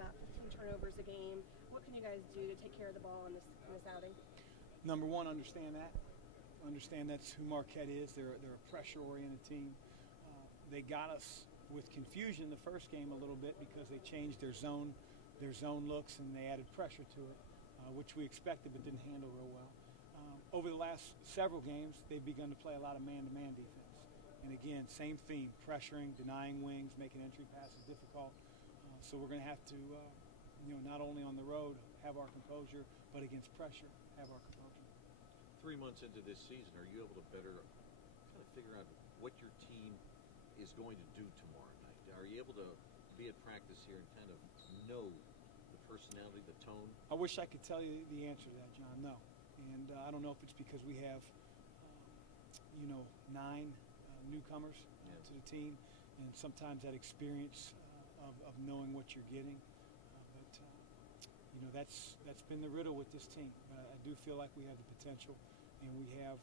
about 15 turnovers a game. What can you guys do to take care of the ball in this outing? Number one, understand that. Understand that's who Marquette is. They're a pressure-oriented team. They got us with confusion the first game a little bit because they changed their zone looks and they added pressure to it, which we expected but didn't handle real well. Over the last several games, they've begun to play a lot of man-to-man defense. And again, same theme, pressuring, denying wings, making entry passes difficult. So we're going to have to, not only on the road have our composure, but against pressure have our composure. 3 months into this season, are you able to better kind of figure out what your team is going to do tomorrow night? Are you able to be at practice here and kind of know the personality, the tone? I wish I could tell you the answer to that, John. No. And I don't know if it's because we have, 9 newcomers to the team, and sometimes that experience of knowing what you're getting. That's been the riddle with this team. I do feel like we have the potential, and we have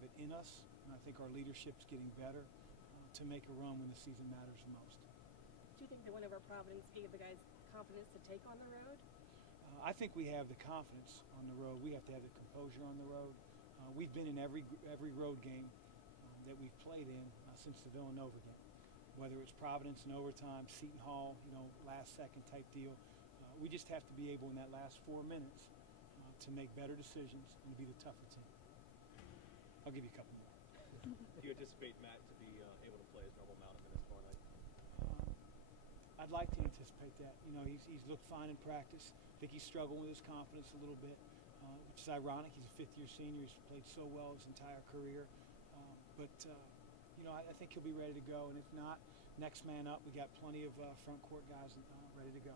it in us. And I think our leadership's getting better to make a run when the season matters the most. Do you think that whenever Providence gave the guys confidence to take on the road? I think we have the confidence on the road. We have to have the composure on the road. We've been in every road game that we've played in since the Villanova game, whether it's Providence in overtime, Seton Hall, last-second type deal. We just have to be able in that last 4 minutes to make better decisions and to be the tougher team. I'll give you a couple more. Do you anticipate Matt to be able to play his normal amount of minutes tomorrow night? I'd like to anticipate that. He's looked fine in practice. I think he's struggled with his confidence a little bit, which is ironic. He's a fifth-year senior. He's played so well his entire career. I think he'll be ready to go. And if not, next man up. We got plenty of front court guys ready to go.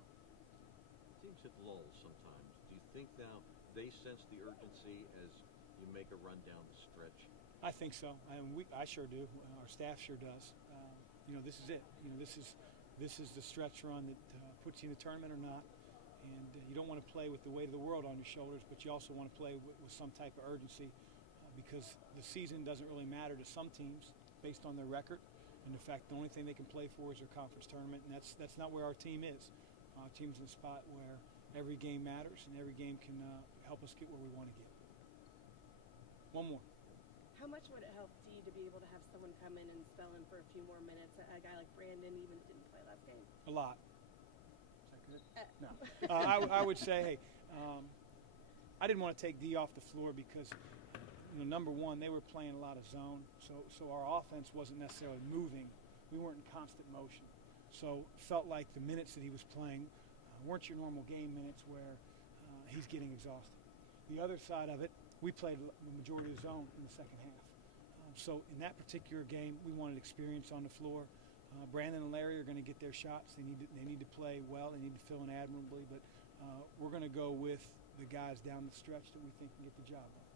Teams hit lulls sometimes. Do you think now they sense the urgency as you make a run down the stretch? I think so. I sure do. Our staff sure does. This is it. This is the stretch run that puts you in the tournament or not. And you don't want to play with the weight of the world on your shoulders, but you also want to play with some type of urgency because the season doesn't really matter to some teams based on their record. And in fact, the only thing they can play for is their conference tournament, and that's not where our team is. Our team's in a spot where every game matters and every game can help us get where we want to get. One more. How much would it help D to be able to have someone come in and spell in for a few more minutes? A guy like Brandon even didn't play last game. A lot. Is that good? No. I would say, I didn't want to take D off the floor because, number one, they were playing a lot of zone, so our offense wasn't necessarily moving. We weren't in constant motion. So felt like the minutes that he was playing weren't your normal game minutes where he's getting exhausted. The other side of it, we played the majority of the zone in the second half. So in that particular game, we wanted experience on the floor. Brandon and Larry are going to get their shots. They need to play well. They need to fill in admirably. But we're going to go with the guys down the stretch that we think can get the job done.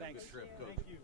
Thanks. Thank you.